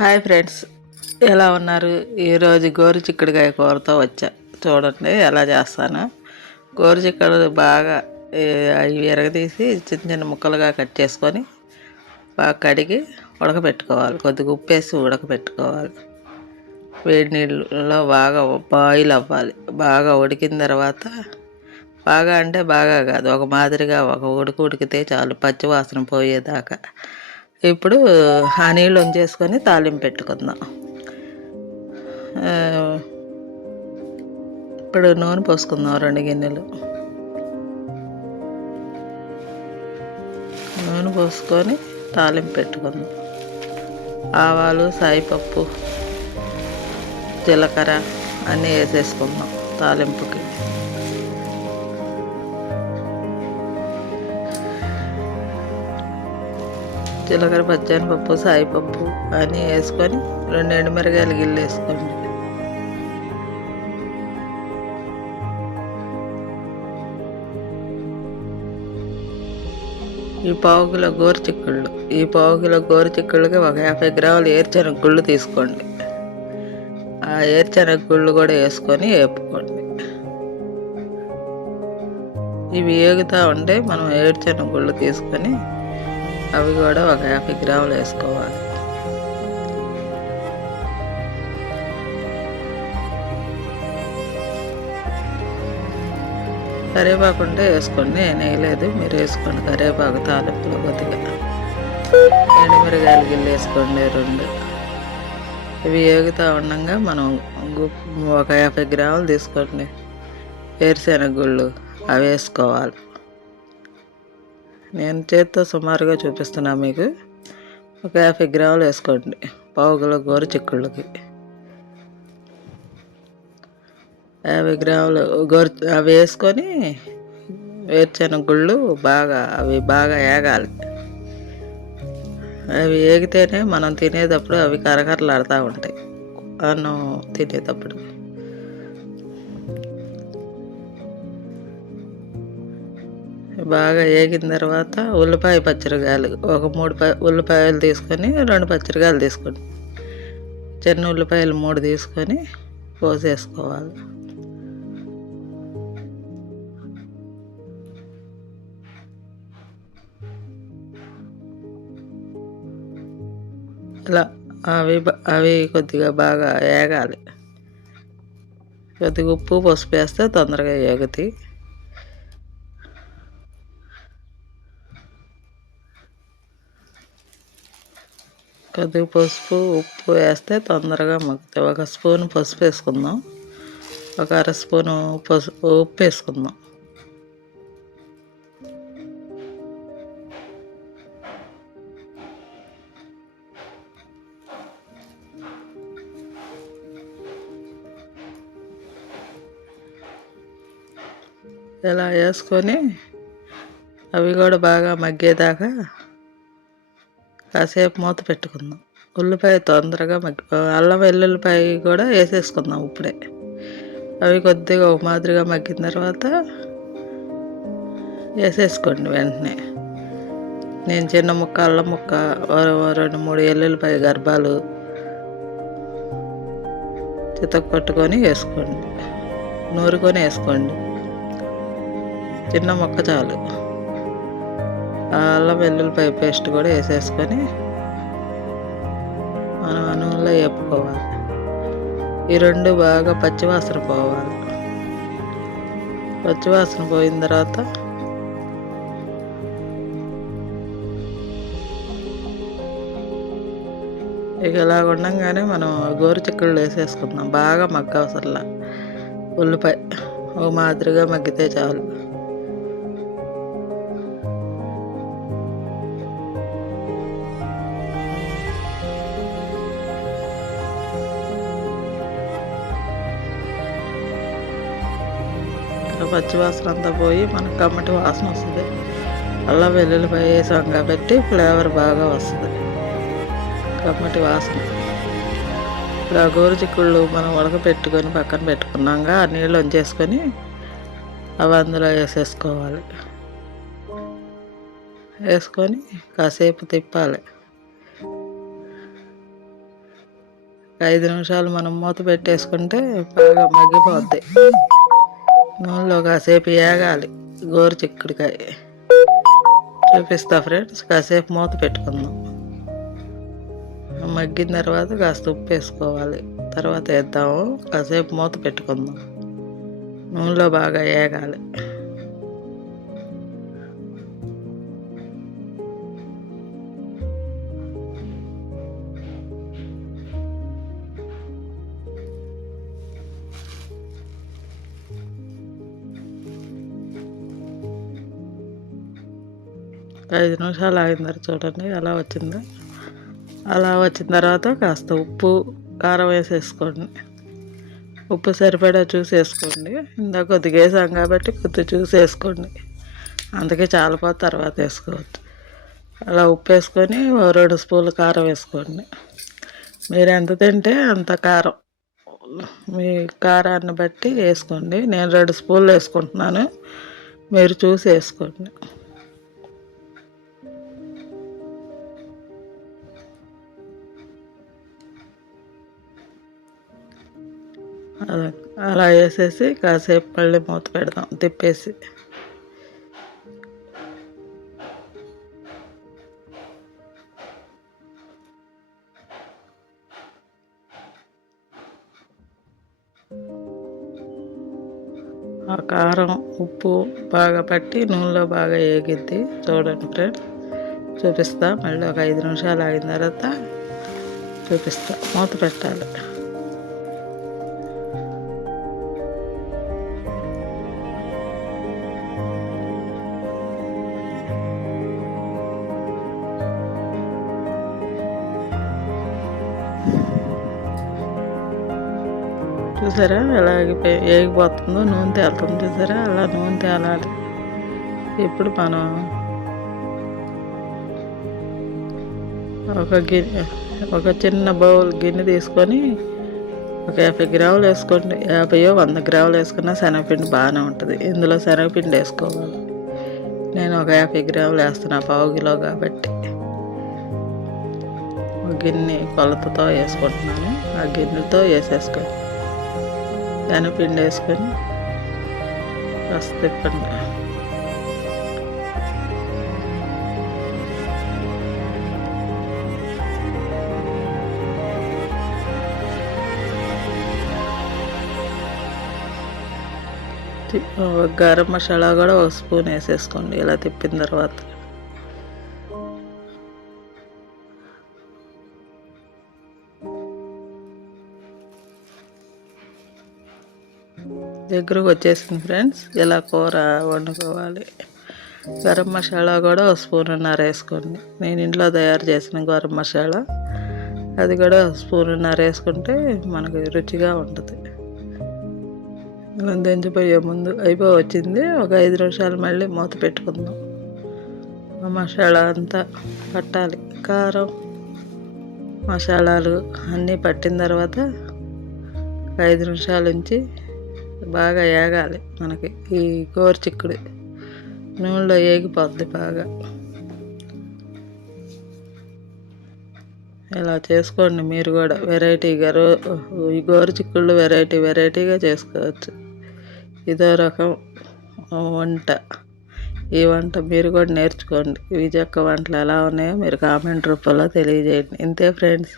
Hi friends, ఎలా ఉన్నారు? ఈరోజు గోరు చిక్కుడుకాయ కూరతో వచ్చా. చూడండి ఎలా చేస్తాను. గోరు చిక్కుడు బాగా అవి ఎరగదీసి చిన్న చిన్న ముక్కలుగా కట్ చేసుకొని బాగా కడిగి ఉడకబెట్టుకోవాలి. కొద్దిగా ఉప్పేసి ఉడకబెట్టుకోవాలి. వేడి నీళ్ళలో బాగా బాయిల్ అవ్వాలి. బాగా ఉడికిన తర్వాత బాగా అంటే బాగా కాదు, ఒక మాదిరిగా ఒక ఉడికితే చాలు, పచ్చివాసన పోయేదాకా. ఇప్పుడు ఆ నీళ్ళు వంచేసుకొని తాలింపు పెట్టుకుందాం. ఇప్పుడు నూనె పోసుకుందాం. 2 గిన్నెలు నూనె పోసుకొని తాలింపు పెట్టుకుందాం. ఆవాలు, సాయిపప్పు, జీలకర్ర అన్నీ వేసేసుకుందాం తాలింపుకి. జీలకర్ర, పచ్చనిపప్పు, సాయిపప్పు అన్నీ వేసుకొని 2 ఎండుమిరగాయలు గిల్లు వేసుకోండి. ఈ పావు కిలో గోరుచిక్కుళ్ళు, ఈ పావు కిలో గోరుచిక్కుళ్ళకి ఒక 50 గ్రాములు ఏరుశనగ గుళ్ళు తీసుకోండి. ఆ ఏరుశనగ గుళ్ళు కూడా వేసుకొని వేపుకోండి. ఇవి వేగుతూ ఉంటే మనం ఏరుశనగ గుళ్ళు తీసుకొని అవి కూడా ఒక 50 గ్రాములు వేసుకోవాలి. కరివేపాకు ఉంటే వేసుకోండి, నేను వేయలేదు, మీరు వేసుకోండి. కరివేపాకు తాలింపులో కొద్దిగా. ఎండుమిరగాయలు గిల్లు వేసుకోండి 2. ఇవి వేగుతూ ఉండగా మనం ఒక 50 గ్రాములు తీసుకోండి వేరుశెనగ గుళ్ళు, అవి వేసుకోవాలి. నేను చేత్తో సుమారుగా చూపిస్తున్నా మీకు. ఒక 50 గ్రాములు వేసుకోండి పావు కిలో గోరుచిక్కుళ్ళకి. 50 గ్రాములు అవి వేసుకొని వేరుశెనగ గుళ్ళు అవి బాగా వేగాలి. అవి వేగితేనే మనం తినేటప్పుడు అవి కరకరలాడుతూ ఉంటాయి అన్నం తినేటప్పుడు. బాగా వేగిన తర్వాత ఉల్లిపాయ పచ్చిమిరకాయలు ఒక 3 ఉల్లిపాయలు తీసుకొని 2 పచ్చిమిరకాయలు తీసుకోండి. చిన్న ఉల్లిపాయలు 3 తీసుకొని కోసేసుకోవాలి. ఇలా అవి కొద్దిగా బాగా వేగాలి. కొద్దిగా ఉప్పు, పసుపు వేస్తే తొందరగా వేగుతాయి. కొద్దిగా పసుపు, ఉప్పు వేస్తే తొందరగా మగ్గుతాయి. ఒక స్పూన్ పసుపు వేసుకుందాం, ఒక 1/2 స్పూను ఉప్పు వేసుకుందాం. ఇలా వేసుకొని అవి కూడా బాగా మగ్గేదాకా కాసేపు మూత పెట్టుకుందాం. ఉల్లిపాయ తొందరగా అల్లం వెల్లుల్లిపాయ కూడా వేసేసుకుందాం ఇప్పుడే. అవి కొద్దిగా ఒక మాదిరిగా మగ్గిన తర్వాత వేసేసుకోండి వెంటనే. నేను చిన్న ముక్క అల్లం ముక్క, 2-3 ఎల్లుల్లిపాయ గర్భాలు చితక్కొట్టుకొని వేసుకోండి. నూరుకొని వేసుకోండి. చిన్న ముక్క చాలు. అల్లం వెల్లుల్లిపాయ పేస్ట్ కూడా వేసేసుకొని మనం నూనెలో వేపుకోవాలి. ఈ 2 బాగా పచ్చివాసన పోవాలి. పచ్చివాసన పోయిన తర్వాత ఇక ఇలా ఉండగానే మనం గోరుచిక్కుళ్ళు వేసేసుకుందాం. బాగా మగ్గవసరలా, ఉల్లిపాయ ఒక మాదిరిగా మగ్గితే చాలు. పచ్చివాసన అంతా పోయి మనకు కమ్మటి వాసన వస్తుంది. అల్లం వెల్లుల్లిపాయ వేసాం కాబట్టి ఫ్లేవర్ బాగా వస్తుంది, కమ్మటి వాసన. ఇప్పుడు ఆ గోరుచిక్కుళ్ళు మనం ఉడకపెట్టుకొని పక్కన పెట్టుకున్నాక ఆ నీళ్ళు వంచేసుకొని అవి అందులో వేసేసుకోవాలి. వేసుకొని కాసేపు తిప్పాలి. 5 నిమిషాలు మనం మూత పెట్టేసుకుంటే బాగా మగ్గిపోద్ది. నూనెలో కాసేపు ఏగాలి గోరుచిక్కుడుకాయ. చూపిస్తా ఫ్రెండ్స్, కాసేపు మూత పెట్టుకుందాం. మగ్గిన తర్వాత కాస్త ఉప్పు వేసుకోవాలి, తర్వాత వేద్దాము. కాసేపు మూత పెట్టుకుందాం, నూనెలో బాగా ఏగాలి. ఐదు నిమిషాలు ఆగిన తర్వాత చూడండి ఎలా వచ్చిందో. అలా వచ్చిన తర్వాత కాస్త ఉప్పు కారం వేసేసుకోండి. ఉప్పు సరిపడా చూసేసుకోండి. ఇందాక కొద్దిగా వేసాం కాబట్టి కొద్దిగా చూసేసుకోండి, అందుకే చాలిపోతే తర్వాత వేసుకోవచ్చు. అలా ఉప్పు వేసుకొని 2 స్పూన్లు కారం వేసుకోండి. మీరు ఎంత తింటే అంత కారం మీ కారాన్ని బట్టి వేసుకోండి. నేను 2 స్పూన్లు వేసుకుంటున్నాను, మీరు చూసి వేసుకోండి. అలా వేసేసి కాసేపు మళ్ళీ మూత పెడదాం తిప్పేసి. ఆ కారం ఉప్పు బాగా పట్టి నూనెలో బాగా ఏగిద్ది. చూడండి ఫ్రెండ్స్, చూపిస్తా. మళ్ళీ ఒక 5 నిమిషాలు ఆగిన తర్వాత చూపిస్తా. మూత పెట్టాలి. చూసారా ఎలా ఏగిపోతుందో, నూనె తేలుతుంది చూసారా, అలా నూనె తేలాలి. ఇప్పుడు మనం ఒక చిన్న బౌల్ గిన్నె తీసుకొని ఒక 50 గ్రాములు వేసుకోండి. 50-100 గ్రాములు వేసుకున్నా శనగపిండి బాగానే ఉంటుంది. ఇందులో శనగపిండి వేసుకోవాలి. నేను ఒక 50 గ్రాములు వేస్తున్నా, 1/4 కిలో కాబట్టి. ఒక గిన్నె కొలతతో వేసుకుంటున్నాను. ఆ గిన్నెతో వేసేసుకోండి. శనగపిండి వేసుకొని కాస్త తిప్పండి. గరం మసాలా కూడా 1 స్పూన్ వేసేసుకోండి ఇలా తిప్పిన తర్వాత. దగ్గరకు వచ్చేసింది ఫ్రెండ్స్. ఇలా కూర వండుకోవాలి. గరం మసాలా కూడా 1 స్పూన్నర వేసుకోండి. నేను ఇంట్లో తయారు చేసిన గరం మసాలా, అది కూడా 1 స్పూన్నర వేసుకుంటే మనకి రుచిగా ఉంటుంది. ఇలా దించిపోయే ముందు వచ్చింది. ఒక 5 నిమిషాలు మళ్ళీ మూత పెట్టుకుందాం. ఆ మసాలా అంతా పట్టాలి. కారం మసాలాలు అన్నీ పట్టిన తర్వాత 5 నిమిషాల నుంచి బాగా ఏగాలి. మనకి ఈ గోరుచిక్కుడు నూనెలో ఏగిపోద్ది బాగా. ఇలా చేసుకోండి మీరు కూడా. వెరైటీగా ఈ గోరుచిక్కుళ్ళు వెరైటీగా చేసుకోవచ్చు. ఇదో రకం వంట. ఈ వంట మీరు కూడా నేర్చుకోండి. విజయక్క వంటలు ఎలా ఉన్నాయో మీరు కామెంట్ రూపంలో తెలియజేయండి. ఇంతే ఫ్రెండ్స్.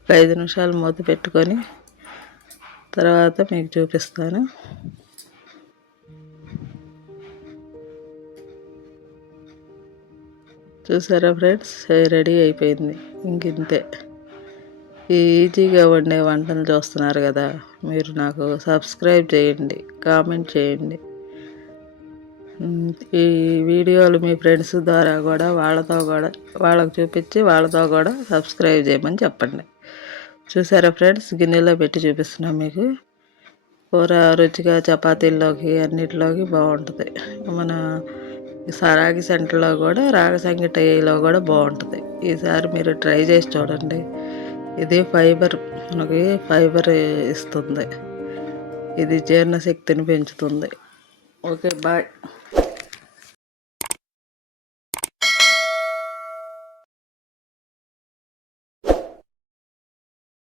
ఒక 5 నిమిషాలు మూత పెట్టుకొని తర్వాత మీకు చూపిస్తాను. చూసారా ఫ్రెండ్స్, రెడీ అయిపోయింది. ఇంతే. ఈజీగా వండే వంటలు చూస్తున్నారు కదా, మీరు నాకు సబ్స్క్రైబ్ చేయండి, కామెంట్ చేయండి. ఈ వీడియోలు మీ ఫ్రెండ్స్ ద్వారా కూడా వాళ్ళకు చూపించి వాళ్ళతో కూడా సబ్స్క్రైబ్ చేయమని చెప్పండి. చూసారా ఫ్రెండ్స్, గిన్నెలో పెట్టి చూపిస్తున్నా మీకు. కూర రుచిగా చపాతీల్లోకి అన్నిటిలోకి బాగుంటుంది. మన రాగి సెంటర్లో కూడా, రాగి సంగటిలో కూడా బాగుంటుంది. ఈసారి మీరు ట్రై చేసి చూడండి. ఇది మనకి ఫైబర్ ఇస్తుంది. ఇది జీర్ణశక్తిని పెంచుతుంది. Okay, bye.